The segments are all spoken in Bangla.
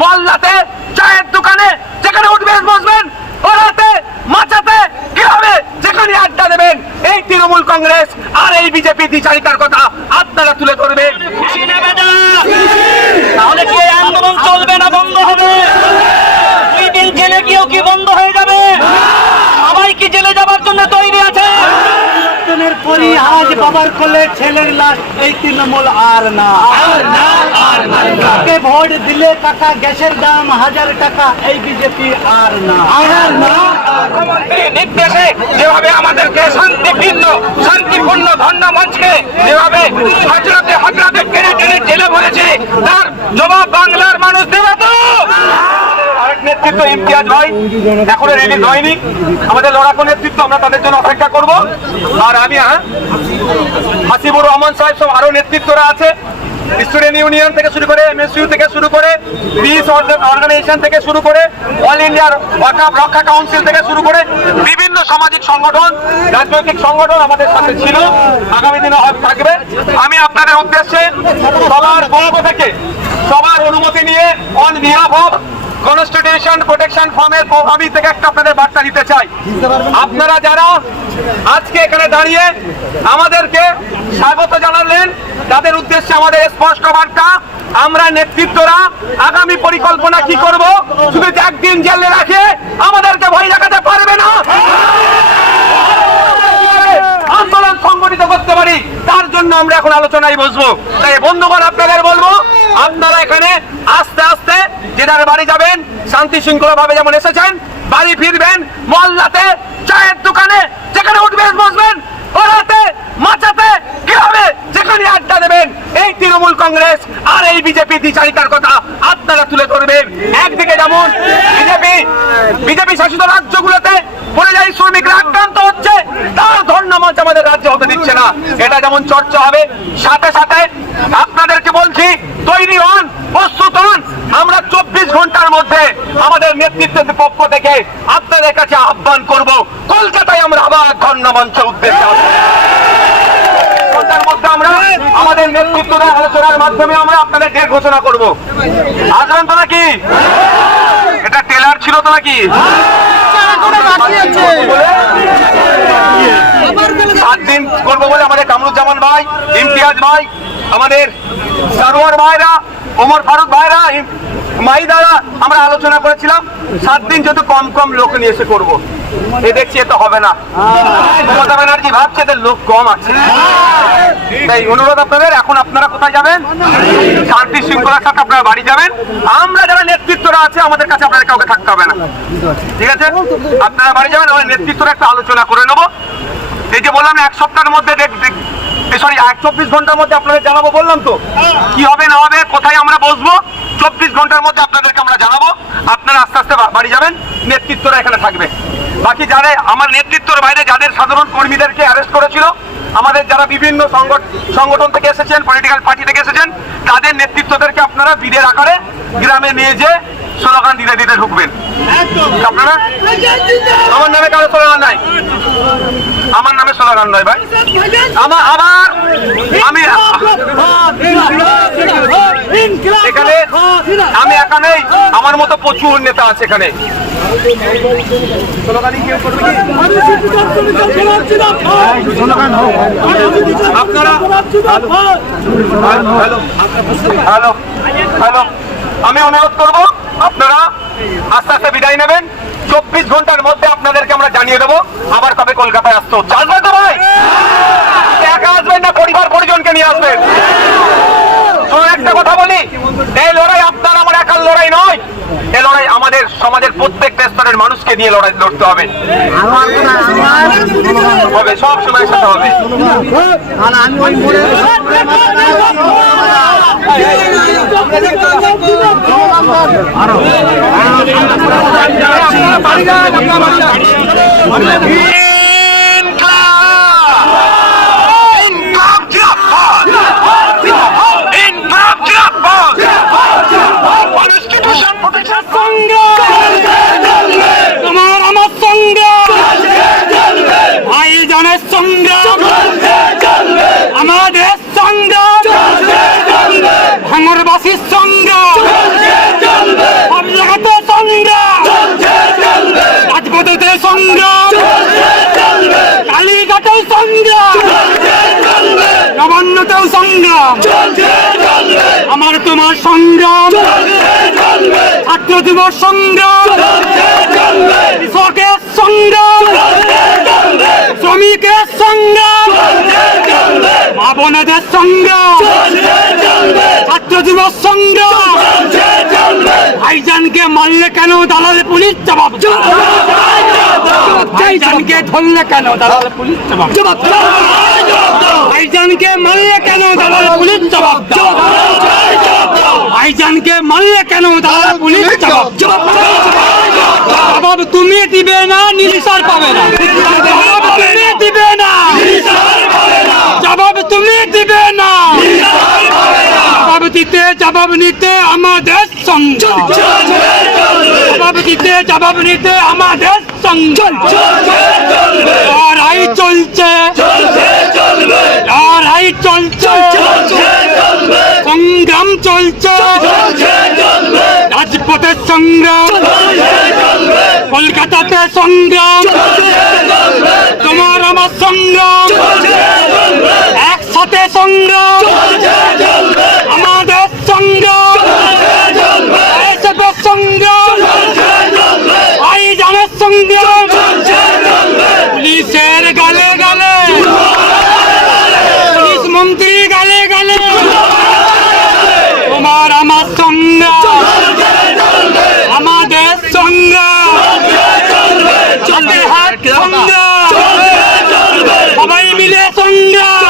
মহল্লাতে চায়ের দোকানে যেখানে উঠবেন, বসবেন ওরাতে মাচাতে কীভাবে যেখানে আড্ডা দেবেন, এই তৃণমূল কংগ্রেস আর এই বিজেপি দ্বিচারিতার কথা আপনারা তুলে ধরবেন। তাহলে কি আন্দোলন চলবে না বন্ধ হবে? জেলে গিয়েও কি বন্ধ হয়ে যাবে? সবাই কি জেলে যাবার জন্য তৈরি আছে? পরি আজ বাবার কোলে ছেলের লাশ এই তৃণমূল আর না। কাকে ভোট দিলে টাকা গ্যাসের দাম হাজার টাকা এই বিজেপি আর না। আর না নির্দেশে যেভাবে আমাদেরকে শান্তিপূর্ণ শান্তিপূর্ণ ধন্য মঞ্চকে যেভাবে হাজরাতে হাজরাতে টেনে টেনে জেলে ভরেছে তার জবাব বাংলার মানুষ দেবে তো নেতৃত্ব ইমতিয়াজ ভাই, এখনও রিলিজ হয়নি। আমাদের লড়াকু নেতৃত্ব, আমরা তাদের জন্য অপেক্ষা করব। আর আমি হাসিবুর রহমান সাহেব সব আরও নেতৃত্বরা আছে। স্টুডেন্ট ইউনিয়ন থেকে শুরু করে এমএসইউ থেকে শুরু করে পিস অর্গানাইজেশন থেকে শুরু করে অল ইন্ডিয়ার ওয়াকাপ রক্ষা কাউন্সিল থেকে শুরু করে বিভিন্ন সামাজিক সংগঠন, রাজনৈতিক সংগঠন আমাদের সাথে ছিল। আগামী দিনে থাকবে। আমি আপনাদের উদ্দেশ্যে সবার পক্ষ থেকে সবার অনুমতি নিয়ে অন বিহাফ কনস্টিটিউশন প্রোটেকশন ফর্মের আমি থেকে একটা আপনাদের বার্তা দিতে চাই। আপনারা যারা আজকে এখানে দাঁড়িয়ে আমাদেরকে স্বাগত জানালেন, তাদের উদ্দেশ্যে আমাদের স্পষ্ট বার্তা, আমরা নেতৃত্বরা আগামী পরিকল্পনা কি করব, শুধু একদিন জেলে রাখে, আমাদেরকে ভয় দেখাতে পারবে না। আন্দোলন সংগঠিত করতে পারি, তার জন্য আমরা এখন আলোচনায় বসবো। তাই বন্ধুগণ, আপনাদের বলব আপনারা এখানে আস্তে আস্তে যে বাড়ি যাবেন, শান্তি শৃঙ্খলা ভাবে যেমন এসেছেন, বাড়ি ফিরবেন, মহল্লাতে চায়ের দোকানে যেখানে উঠবেন, বসবেন, ওরাতে, মাচাতে, কীভাবে যেখানে আড্ডা দেবেন, এই তৃণমূল কংগ্রেস আর এই বিজেপি দ্বিচারিতার কথা আপনারা তুলে ধরবেন। একদিকে যেমন বিজেপি বিজেপি শাসিত রাজ্যগুলোতে পরিযায়ী শ্রমিকরা আক্রান্ত হচ্ছে, তার ধর্ণামঞ্চ আমাদের রাজ্যে হতে দিচ্ছে না। এটা যেমন চর্চা হবে, সাথে সাথে আপনাদেরকে বলছি তৈরি হন প্রস্তুত হন। আমরা চব্বিশ ঘণ্টার মধ্যে আমাদের নেতৃত্বের পক্ষ থেকে আপনাদের কাছে আহ্বান করব কলকাতায় আমরা আবার ধর্ণামঞ্চ উদ্দেশ্যে। ঘণ্টার মধ্যে আমরা আমাদের নেতৃত্বরা আলোচনার মাধ্যমে আমরা আপনাদের ডেট ঘোষণা করব। আসবেন তো নাকি? এটা টেলার ছিল তো নাকি? দিন করব বলে আমাদের কামরুজ্জামান ভাই, ইমতিয়াজ ভাই, আমাদের সারোয়ার ভাইরা, ওমর ফারুক ভাইরা মাই দ্বারা আমরা আলোচনা করেছিলাম। সাত দিন যেহেতু কম কম লোক নিয়ে এসে করব। এ দেখছি, এ তো হবে না। মমতা ব্যানার্জি ভাবছে এদের লোক কম আছে। তাই অনুরোধ আপনাদের, এখন আপনারা কোথায় যাবেন? শান্তি শৃঙ্খলার সাথে আপনারা বাড়ি যাবেন। আমরা যারা নেতৃত্বরা আছে, আমাদের কাছে আপনাদের কাউকে থাকতে হবে না। ঠিক আছে? আপনারা বাড়ি যাবেন, আমাদের নেতৃত্বরা একটা আলোচনা করে নেব। এই যে বললাম এক সপ্তাহের মধ্যে সরি এক চব্বিশ ঘণ্টার মধ্যে আপনাদের জানাব, বললাম তো। কি হবে না হবে, কোথায় আমরা বসবো, চব্বিশ ঘণ্টার মধ্যে আপনাদেরকে আমরা জানাব। আপনারা আস্তে আস্তে বাড়ি যাবেন, নেতৃত্বরা এখানে থাকবে। বাকি যারা, আমার নেতৃত্বের বাইরে যাদের সাধারণ কর্মীদেরকে অ্যারেস্ট করেছিল, আমাদের যারা বিভিন্ন সংগঠন থেকে এসেছেন পলিটিক্যাল পার্টি থেকে এসেছেন, তাদের নেতৃত্বদেরকে আপনারা বিদের আকারে গ্রামে নিয়ে যেয়ে স্লোগান দিতে দিতে ঢুকবেন। আমার নামে কারও স্লোগান নাই। আমার নামে স্লোগান নয় ভাই। আমার আমার আমি এখানে আমি একা নেই আমার মতো প্রচুর নেতা আছে এখানে। আপনারা হ্যালো হ্যালো হ্যালো। আমি অনুরোধ করব, আপনারা আস্তে আস্তে বিদায় নেবেন। চব্বিশ ঘণ্টার মধ্যে আপনাদেরকে আমরা জানিয়ে দেবো, আবার কবে কলকাতায় আসতে হচ্ছে। তো ভাই? একা আসবেন না, পরিবার পরিজনকে নিয়ে আসবেন। একটা কথা বলি। এই লড়াই আপনার, আমার একার লড়াই নয়। এই লড়াই আমাদের সমাজের প্রত্যেকটা স্তরের মানুষকে নিয়ে লড়াই, লড়তে হবে। হবে, সব সময় সাথে হবে ইনকাম জিন্দাবাদ ইনকাম জিন্দাবাদ কনস্টিটিউশন প্রোটেকশন তোমার আমার সঙ্গে। ভাই জানের সঙ্গে। ছাত্র দিবস সংগ্রাম কৃষকের সংগ্রাম শ্রমিকের সংগ্রাম মা বোনেদের সংগ্রাম ছাত্র দিবস সংগ্রাম ভাইজানকে মারলে কেন দালালে পুলিশ জবাব। ভাইজানকে ধরলে কেন দালালে পুলিশ জবাব। ভাইজানকে মারলে কেন দালালে পুলিশ জবাব। ভাইজানকে মারলে কেন? দালালে পুলিশ জবাব তুমি দিবে না নিরিসার পাবে না। জবাব তুমি দিবে না। জবাব তুমি দিবে না। জবাব দিতে জবাব নিতে আমাদের সংগ্রাম জবাব দিতে জবাব নিতে আমাদের সংগ্রাম লড়াই চলছে। লড়াই চলছে। সংগ্রাম চলছে। সংগ্রাম কলকাতাতে সংগ্রাম তোমার আমার সংগ্রাম একসাথে সংগ্রাম আমাদের সংগ্রাম সংগ্রাম ভাইজানের সংগ্রাম পুলিশের গালে গালে পুলিশ মন্ত্রী গালে গালে তোমার আমার সংগ্রাম আমাদের সংগ্রাম হাতে হাত সংগ্রাম সবাই মিলে সংগ্রাম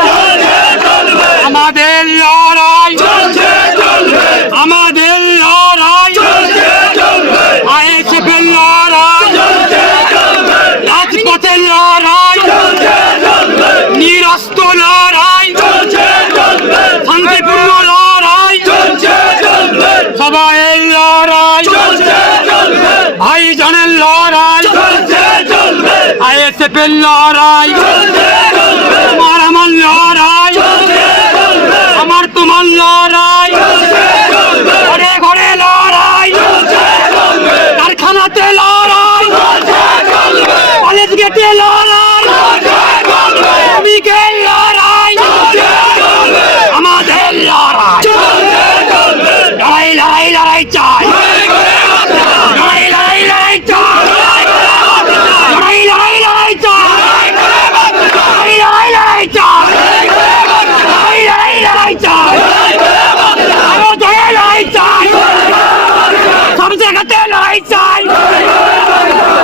আমাদের লড়াই আমাদের লড়াই আইএসএফের লড়াই রাজপথের লড়াই নিরস্ত লড়াই শান্তিপূর্ণ লড়াই লড়াই। ভাইজানের লড়াই। আইএসএফের লড়াই। তোমার আমার লড়াই। আমার তোমার লড়াই ঘরে ঘরে লড়াই কারখানাতে লড়াই কলেজ গেটে লড়াই শ্রমিকের লড়াই আমাদের লড়াই লড়াই লড়াই চাই। লড়াই লড়াই লড়াই চাই। লড়াই লড়াই লড়াই চাই। লড়াই লড়াই লড়াই চাই। লড়াই লড়াই লড়াই চাই। আরও জয়ে লড়াই চাই। সব জায়গাতে লড়াই চাই।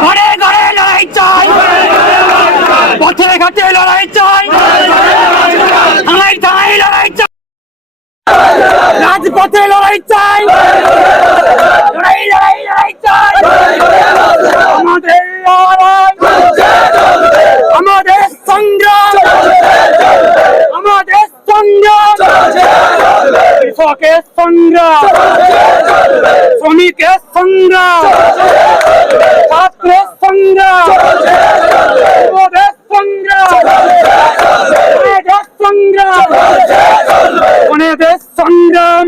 ঘরে ঘরে লড়াই চাই। পথে, ঘাটে লড়াই লড়াই চাই লড়াই লড়াই লড়াই চাই আমাদের লড়াই আমাদের সংগ্রাম আমাদের সংগ্রাম কৃষকের সংগ্রাম। শ্রমিকের সংগ্রাম। ছাত্রের সংগ্রাম। সংগ্রাম। সংগ্রাম বনেদের সংগ্রাম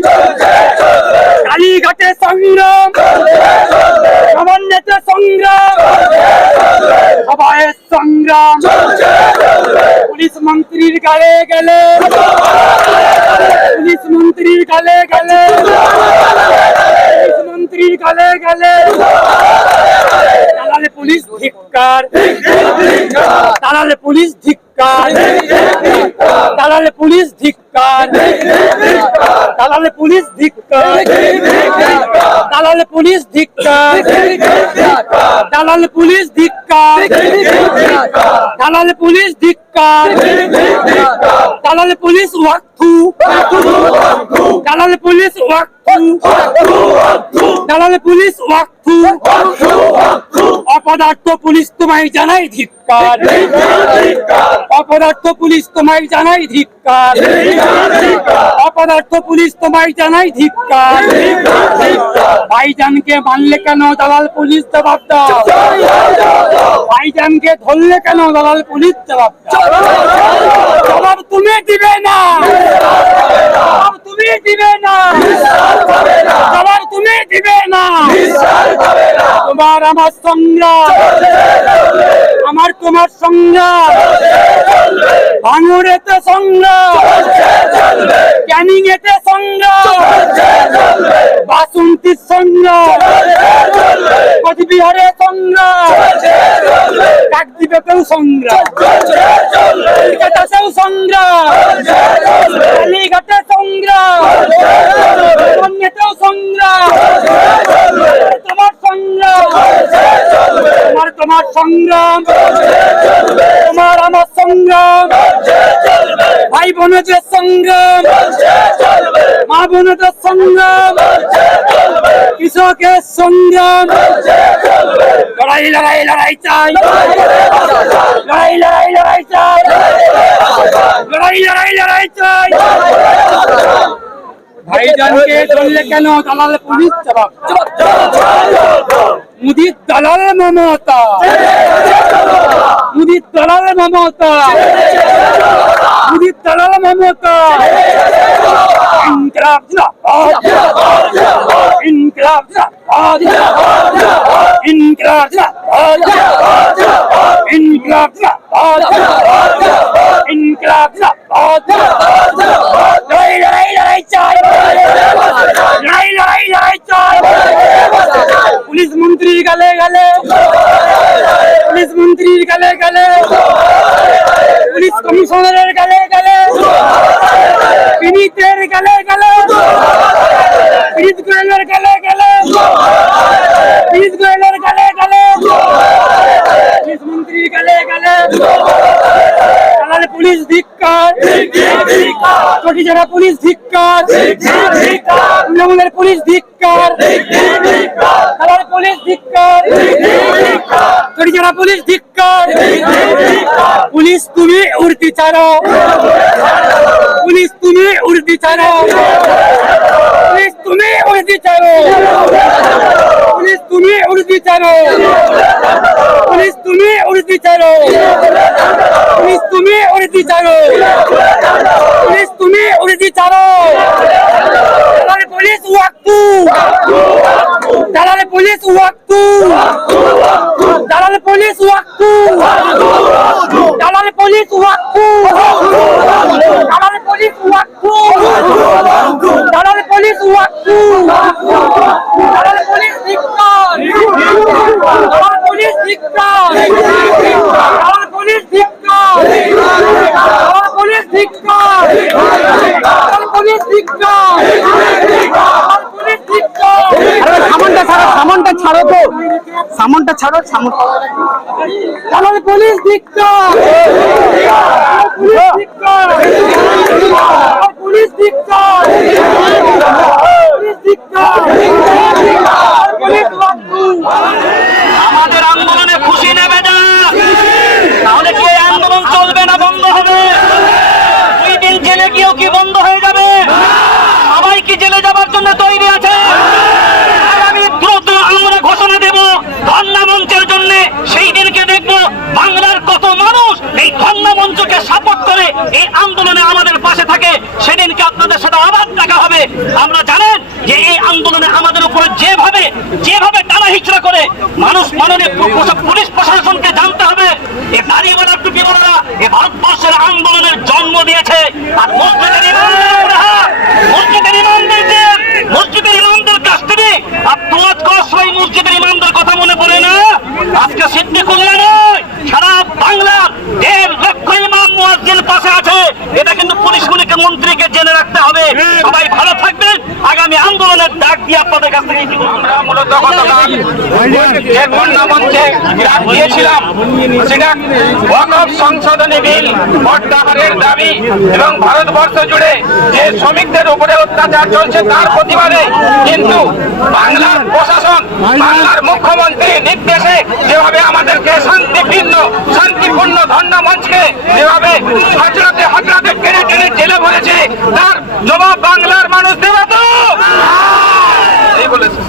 কালীঘাটে সংগ্রাম নবান্নেতে সংগ্রাম সবাইয়ের সংগ্রাম পুলিশ মন্ত্রীর গালে গেলে পুলিশ মন্ত্রীর গালে গেলে পুলিশ মন্ত্রীর গালে গেলে দালালে পুলিশ ধিক্কার দালালে পুলিশ ধিক্কার দালালে পুলিশ ধিক্কার দালালে পুলিশ ধিক্কার দালালে পুলিশ ধিক্কার দালালে পুলিশ ধিক্কার দালালে পুলিশ ধিক্কার দালালে পুলিশ ওয়াক্তু দালালে পুলিশ ওয়াক্তু দালালে পুলিশ ওয়াক্তু অপদার্থ পুলিশ তোমায় জানাই ধিক্কার। অপদার্থ পুলিশ তোমায় জানাই ধিক্কার। অপদার্থ পুলিশ তোমায় জানাই ধিক্কার। ভাইজানকে মানলে কেন দালাল পুলিশ জবাব দাও? ভাইজানকে ধরলে কেন দালাল পুলিশ জবাব দাও? জবাব তুমি দিবে না। তুমি দিবে না। জবাব তুমি দিবে না। তোমার আমার সংগ্রাম। আমার তোমার সংগ্রাম। ভাঙড়েতে সংগ্রাম। ক্যানিং এতে সংগ্রাম। বাসন্তীর সংগ্রাম। কোচবিহারে সংগ্রাম। কাকদ্বীপেতেও সংগ্রাম। সংগ্রাম। বন্যেতেও সংগ্রাম। তোমার সংগ্রাম। তোমার তোমার সংগ্রাম। তোমার আমার সংগ্রাম। ভাই বোনদের সংগ্রাম। মা বোনদের সংগ্রাম। কৃষকের সংগ্রাম। লড়াই লড়াই লড়াই চাই। লড়াই লড়াই লড়াই চাই। লড়াই লড়াই লড়াই চাই। ভাইজানকে ধরলে কেন? দালাল পুলিশ জবাব মুদির দালাল মমতা। মুদির দালাল মমতা। মুদির দালাল মমতা। ইনকলাব জিন্দাবাদ। ইনকলাব জিন্দাবাদ। ইনকলাব জিন্দাবাদ। ইনকলাব জিন্দাবাদ। ইনকলাব জিন্দাবাদ। চাই লড়াই লড়াই লড়াই পুলিশ মন্ত্রীর গালে গালে। পুলিশ মন্ত্রীর গালে গালে। পুলিশ কমিশনারের গালে গালে। বিনীতের গালে গালে। বিনীত গোয়েলের গালে গালে। বিনীত গোয়েলের গালে গালে। পুলিশ মন্ত্রীর গালে গালে। পুলিশ ধিক্কার চটি যারা পুলিশ ধিক্কার। তৃণমূলের পুলিশ ধিক্কার। দালাল পুলিশ ধিক্কার। চটি যারা পুলিশ ধিক্কার। পুলিশ তুমি উড়তি ছাড়ো। পুলিশ তুমি উড়তি ছাড়ো। পুলিশ তুমি উড়তি ছাড়ো। পুলিশ তুমি উড়তি ছাড়ো। পুলিশ তুমি উড়তি ছাড়ো। পুলিশ তুমি উড়তি ছাড়ো পুলিশ তুমি উড়তি ছাড়ো দালাল পুলিশ ওয়াক্তু দালাল পুলিশ ওয়াক্তু দালাল পুলিশ ওয়াক্তু দালাল পুলিশ ওয়াক্তু দালাল পুলিশ ওয়াক্তু দালাল পুলিশ ওয়াক্তু দালাল পুলিশ ধিক্কার দালাল পুলিশ ধিক্কার দালাল পুলিশ ধিক্কার দালাল পুলিশ ধিক্কার দালাল পুলিশ ধিক্কার দালাল পুলিশ ধিক্কার সামনটা ছাড়ো সামনটা ছাড়ো তো। সামনটা ছাড়ো সামন পুলিশ পুলিশ পুলিশ বান্ধু আমাদের আন্দোলনে খুশি নেবে না তাহলে কি এই আন্দোলন চলবে না বন্ধ হবে দুই দিন জেলে গিয়েও কি বন্ধ হয়ে যাবে সবাই কি জেলে যাবার জন্য তৈরি আছে আগামী দ্রুত আমরা ঘোষণা দেব ধর্ণা মঞ্চের জন্য সেই দিনকে দেখব বাংলার কত মানুষ এই ধর্ণা মঞ্চকে সাপোর্ট করে এই আন্দোলনে আমাদের পাশে থাকে সেদিনকে আপনাদের সাথে আবার দেখা হবে আমরা জানেন যে এই আন্দোলনে আমাদের উপরে যেভাবে যেভাবে টানা হিচড়া করে মানুষ পুলিশ প্রশাসনকে জানতে হবে এ দাড়িওয়ালা টুপিওয়ালা এ ভারতবর্ষের আন্দোলনের জন্ম দিয়েছে। আর মসজিদের ইমামরা মসজিদের ইমামদেরকে মসজিদের ইমামদের কাছ থেকে আর তোমার কসরাই মসজিদের ইমামদের কথা মনে পড়ে না আজকে সিদ্দিকুল্লাহ নয় সারা বাংলার দেড় লক্ষ ইমাম মুয়াজ্জিন পাশে আছে এটা কিন্তু পুলিশগুলিকে মন্ত্রীকে জেনে রাখতে হবে সবাই ভালো থাকবেন আগামী সেটা ওয়াকফ সংশোধনী বিল প্রত্যাহারের দাবি এবং ভারতবর্ষ জুড়ে যে শ্রমিকদের উপরে অত্যাচার চলছে তার প্রতিবাদে কিন্তু বাংলার প্রশাসন, বাংলার মুখ্যমন্ত্রী নির্দেশে যেভাবে আমাদেরকে শান্তিপূর্ণ শান্তিপূর্ণ ধর্ণা মঞ্চকে যেভাবে হাজরাতে হাজরাতে টেনে টেনে জেলে ভরেছে, তার জবাব বাংলার মানুষ দেবে তো? বলেছে